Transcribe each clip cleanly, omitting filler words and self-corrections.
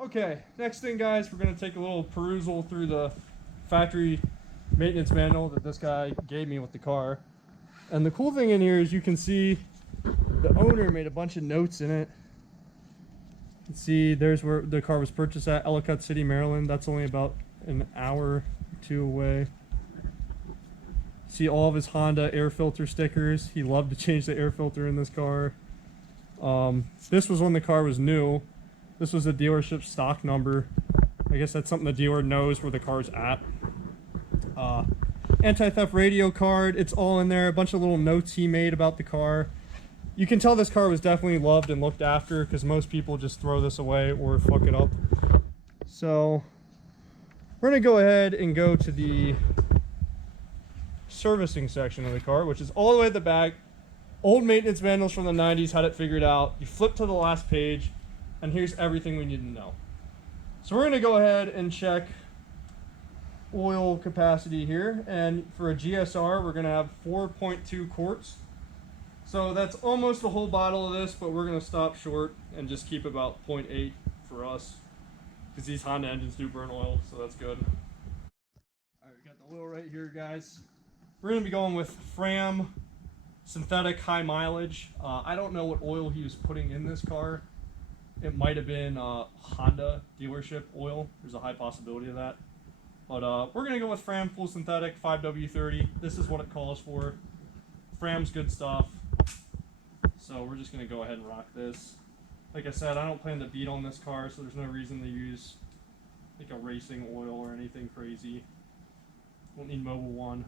Okay, next thing, guys, we're going to take a little perusal through the factory maintenance manual that this guy gave me with the car. And the cool thing in here is you can see the owner made a bunch of notes in it. You can see there's where the car was purchased at, Ellicott City, Maryland. That's only about an hour or two away. See all of his Honda air filter stickers. He loved to change the air filter in this car. This was when the car was new. This was the dealership stock number. I guess that's something the dealer knows where the car's at. Anti-theft radio card, it's all in there. A bunch of little notes he made about the car. You can tell this car was definitely loved and looked after, because most people just throw this away or fuck it up. So we're going to go ahead and go to the servicing section of the car, which is all the way at the back. Old maintenance manuals from the 90s had it figured out. You flip to the last page, and here's everything we need to know. So we're going to go ahead and check oil capacity here, and for a GSR we're going to have 4.2 quarts. So that's almost the whole bottle of this, but we're going to stop short and just keep about 0.8 for us, because these Honda engines do burn oil, so that's good. Alright, we got the oil right here, guys. We're going to be going with Fram synthetic high mileage. I don't know what oil he was putting in this car. It might have been Honda dealership oil. There's a high possibility of that. But we're going to go with Fram full synthetic 5W30. This is what it calls for. Fram's good stuff. So we're just going to go ahead and rock this. Like I said, I don't plan to beat on this car, so there's no reason to use like a racing oil or anything crazy. Won't need Mobil 1.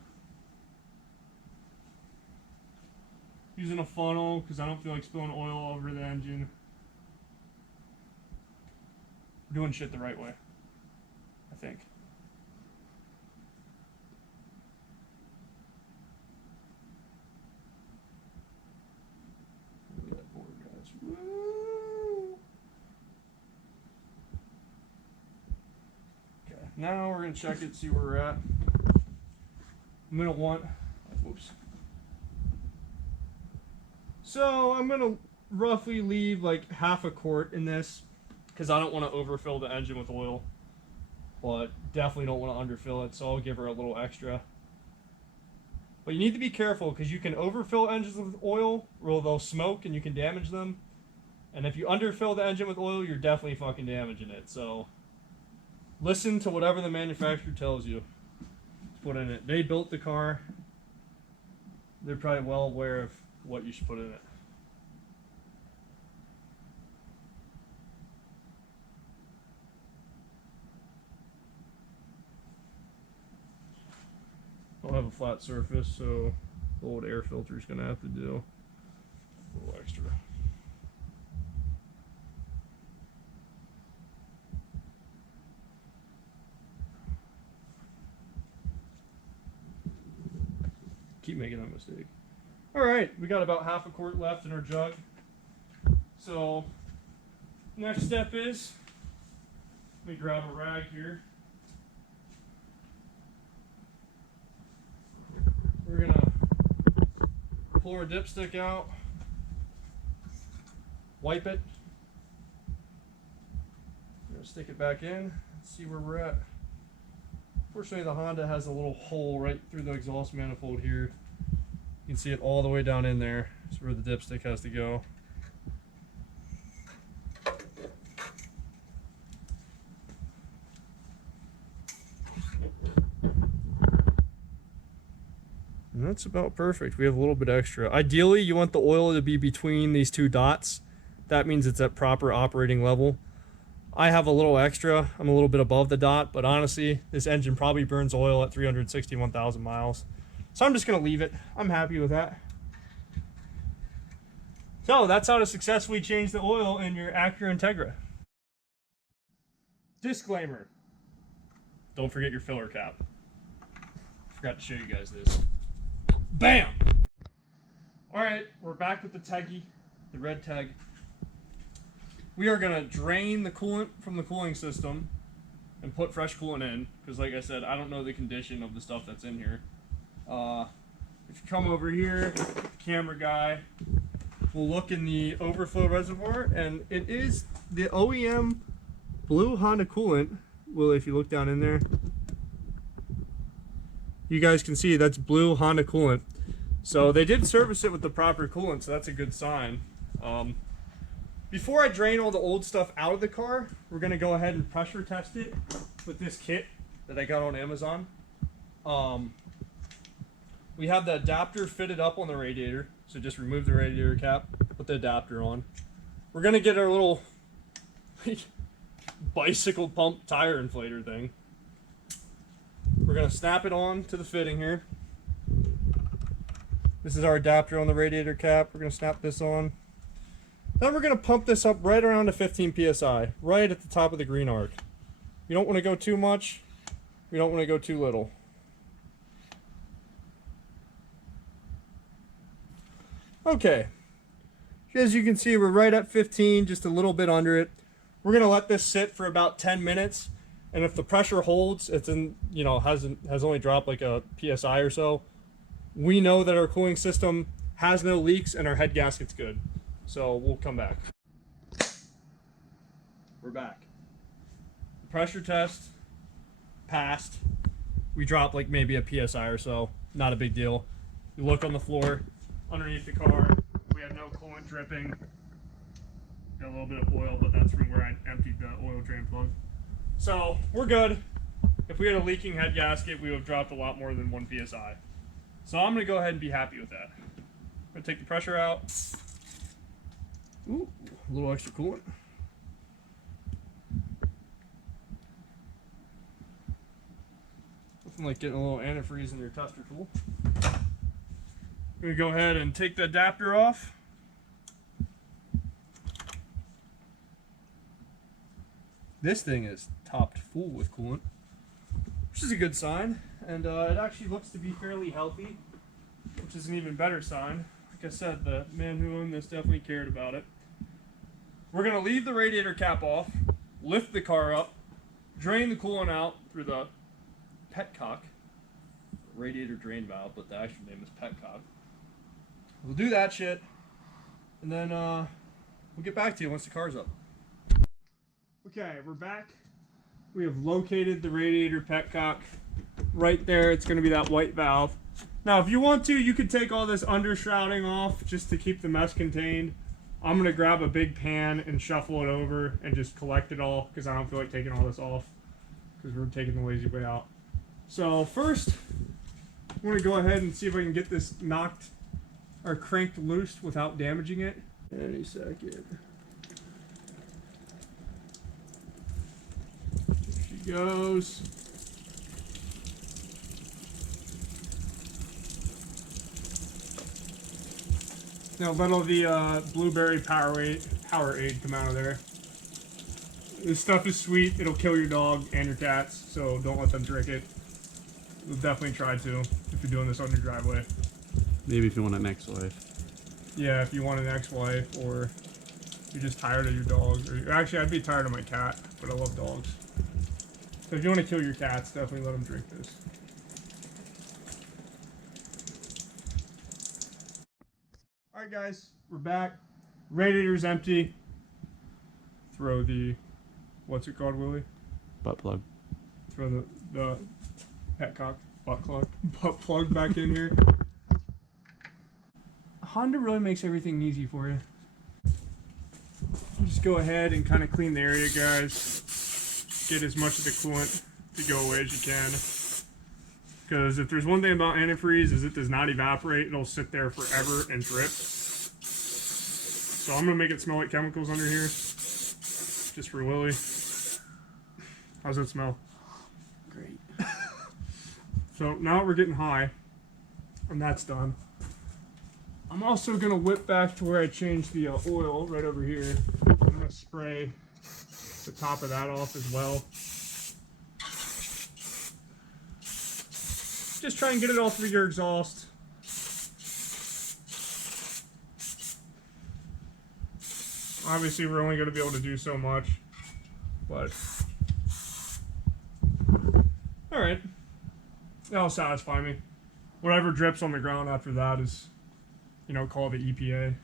Using a funnel because I don't feel like spilling oil over the engine. We're doing shit the right way, I think. Look at that board, guys. Woo! Okay, now we're gonna check it, see where we're at. I'm gonna want, whoops. So I'm gonna roughly leave like half a quart in this, because I don't want to overfill the engine with oil, but definitely don't want to underfill it, so I'll give her a little extra. But you need to be careful, because you can overfill engines with oil, or they'll smoke and you can damage them. And if you underfill the engine with oil, you're definitely fucking damaging it. So listen to whatever the manufacturer tells you to put in it. They built the car. They're probably well aware of what you should put in it. I'll have a flat surface, so the old air filter is going to have to do a little extra. Keep making that mistake. Alright, we got about half a quart left in our jug. So, next step is, let me grab a rag here. We're going to pull our dipstick out, wipe it. We're going to stick it back in, see where we're at. Fortunately, the Honda has a little hole right through the exhaust manifold here. You can see it all the way down in there. That's where the dipstick has to go. And that's about perfect. We have a little bit extra. Ideally, you want the oil to be between these two dots. That means it's at proper operating level. I have a little extra. I'm a little bit above the dot, but honestly, this engine probably burns oil at 361,000 miles. So I'm just going to leave it. I'm happy with that. So that's how to successfully change the oil in your Acura Integra. Disclaimer. Don't forget your filler cap. Forgot to show you guys this. Bam! Alright, we're back with the Teggy, the red Teg. We are going to drain the coolant from the cooling system and put fresh coolant in, because like I said, I don't know the condition of the stuff that's in here. If you come over here, the camera guy will look in the overflow reservoir, and it is the OEM blue Honda coolant. Well, if you look down in there, you guys can see that's blue Honda coolant. So they did service it with the proper coolant, so that's a good sign. Before I drain all the old stuff out of the car, we're gonna go ahead and pressure test it with this kit that I got on Amazon. We have the adapter fitted up on the radiator, so just remove the radiator cap, put the adapter on. We're gonna get our little bicycle pump tire inflator thing. We're gonna snap it on to the fitting here. This is our adapter on the radiator cap. We're gonna snap this on. Then we're gonna pump this up right around to 15 psi, right at the top of the green arc. You don't want to go too much. We don't want to go too little. Okay. As you can see, we're right at 15, just a little bit under it. We're gonna let this sit for about 10 minutes, and if the pressure holds, it's in, you know, has only dropped like a psi or so, we know that our cooling system has no leaks and our head gasket's good. So we'll come back. We're back. The pressure test passed. We dropped like maybe a psi or so. Not a big deal. You look on the floor underneath the car. We have no coolant dripping. Got a little bit of oil, but that's from where I emptied the oil drain plug. So we're good. If we had a leaking head gasket, we would have dropped a lot more than 1 psi. So I'm going to go ahead and be happy with that. I'm going to take the pressure out. Ooh, a little extra coolant. Nothing like getting a little antifreeze in your tester tool. I'm going to go ahead and take the adapter off. This thing is topped full with coolant, which is a good sign, and it actually looks to be fairly healthy, which is an even better sign. Like I said, the man who owned this definitely cared about it. We're going to leave the radiator cap off, lift the car up, drain the coolant out through the petcock, radiator drain valve, but the actual name is petcock. We'll do that shit, and then we'll get back to you once the car's up. Okay, we're back. We have located the radiator petcock. Right there, it's going to be that white valve. Now, if you want to, you could take all this undershrouding off just to keep the mess contained. I'm going to grab a big pan and shuffle it over and just collect it all because I don't feel like taking all this off because we're taking the lazy way out. So first, I'm going to go ahead and see if I can get this knocked or cranked loose without damaging it. Any second. Goes. Now let all the blueberry Powerade come out of there. This stuff is sweet. It'll kill your dog and your cats, so don't let them drink it. We'll definitely try to if you're doing this on your driveway. Maybe if you want an ex-wife. Yeah, if you want an ex-wife, or you're just tired of your dog. Or actually, I'd be tired of my cat, but I love dogs. So if you want to kill your cats, definitely let them drink this. Alright guys, we're back. Radiator's empty. Throw the, what's it called, Willie? Butt plug. Throw the petcock butt plug back in here. Honda really makes everything easy for you. Just go ahead and kind of clean the area, guys. Get as much of the coolant to go away as you can. Because if there's one thing about antifreeze is it does not evaporate. It'll sit there forever and drip. So I'm going to make it smell like chemicals under here. Just for Willie. How's that smell? Great. So now we're getting high. And that's done. I'm also going to whip back to where I changed the oil right over here. I'm going to spray the top of that off as well. Just try and get it all through your exhaust. Obviously, we're only going to be able to do so much, but all right, that'll satisfy me. Whatever drips on the ground after that is, you know, call the EPA.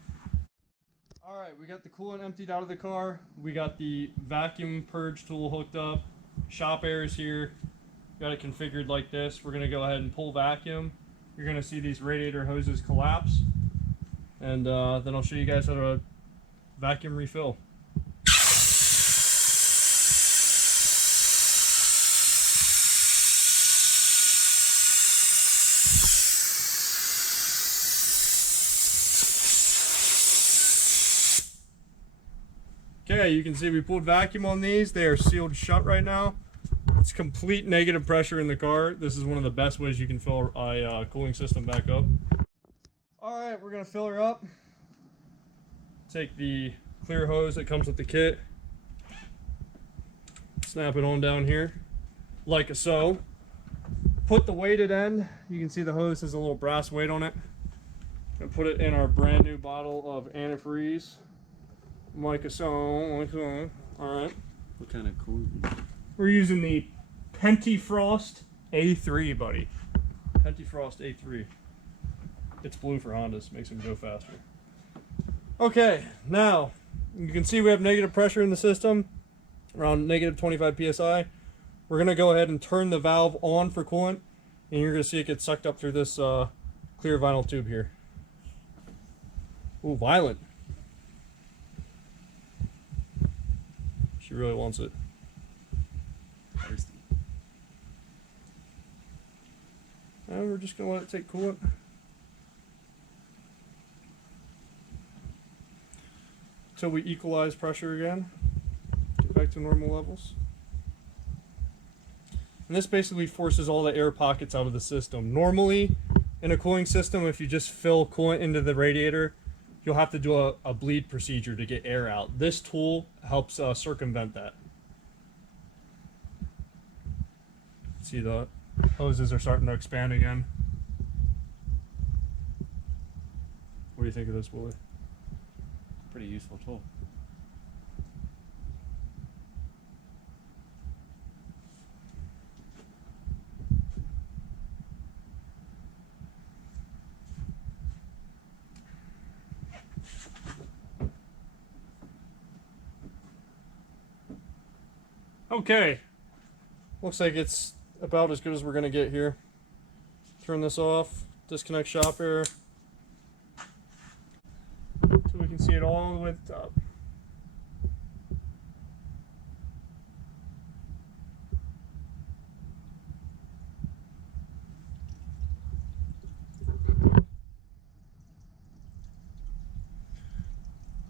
Alright, we got the coolant emptied out of the car. We got the vacuum purge tool hooked up. Shop air is here. Got it configured like this. We're going to go ahead and pull vacuum. You're going to see these radiator hoses collapse. And then I'll show you guys how to vacuum refill. Okay, you can see we pulled vacuum on these. They are sealed shut right now. It's complete negative pressure in the car. This is one of the best ways you can fill a cooling system back up. Alright, we're going to fill her up. Take the clear hose that comes with the kit. Snap it on down here, like so. Put the weighted end. You can see the hose has a little brass weight on it. And put it in our brand new bottle of antifreeze. Like so. Alright. What kind of coolant? We're using the Pentifrost A3, buddy. Pentifrost A3. It's blue for Hondas, makes them go faster. Okay, now you can see we have negative pressure in the system, around negative 25 psi. We're gonna go ahead and turn the valve on for coolant, and you're gonna see it get sucked up through this clear vinyl tube here. Ooh, violent. She really wants it. Thirsty. And we're just gonna let it take coolant. Until we equalize pressure again. Get back to normal levels. And this basically forces all the air pockets out of the system. Normally, in a cooling system, if you just fill coolant into the radiator, you'll have to do a bleed procedure to get air out. This tool helps circumvent that. See, the hoses are starting to expand again. What do you think of this, Willie? Pretty useful tool. Okay, looks like it's about as good as we're gonna get here. Turn this off, disconnect shop air, so we can see it all the way to the top.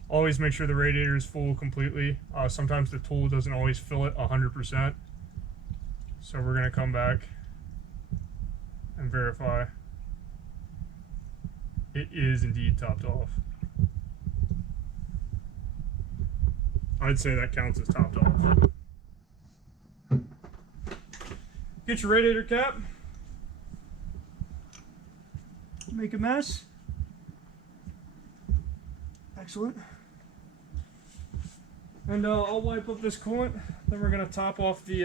Always make sure the radiator is full completely. Sometimes the tool doesn't always fill it 100%. So we're gonna come back and verify it is indeed topped off. I'd say that counts as topped off. Get your radiator cap. Make a mess. Excellent. And I'll wipe up this coolant. Then we're gonna top off the.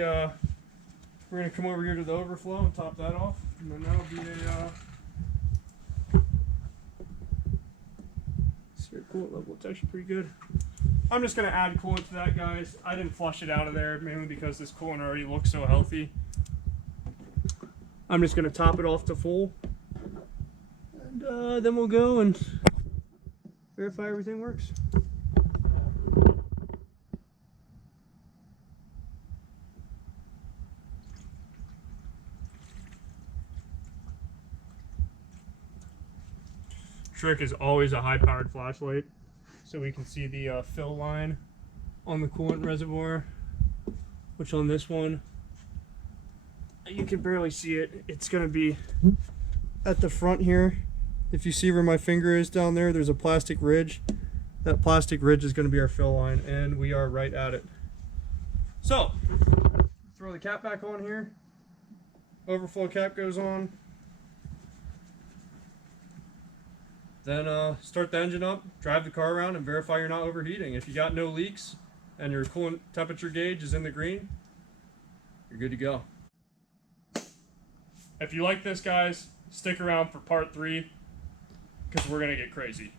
We're gonna come over here to the overflow and top that off, and then that'll be a. See our coolant level. It's actually pretty good. I'm just gonna add coolant to that, guys. I didn't flush it out of there mainly because this coolant already looks so healthy. I'm just gonna top it off to full, and then we'll go and verify everything works. Trick is always a high-powered flashlight, so we can see the fill line on the coolant reservoir, which on this one, you can barely see it. It's going to be at the front here. If you see where my finger is down there, there's a plastic ridge. That plastic ridge is going to be our fill line, and we are right at it. So, throw the cap back on here. Overflow cap goes on. Then start the engine up, drive the car around, and verify you're not overheating. If you got no leaks and your coolant temperature gauge is in the green, you're good to go. If you like this, guys, stick around for part 3, because we're going to get crazy.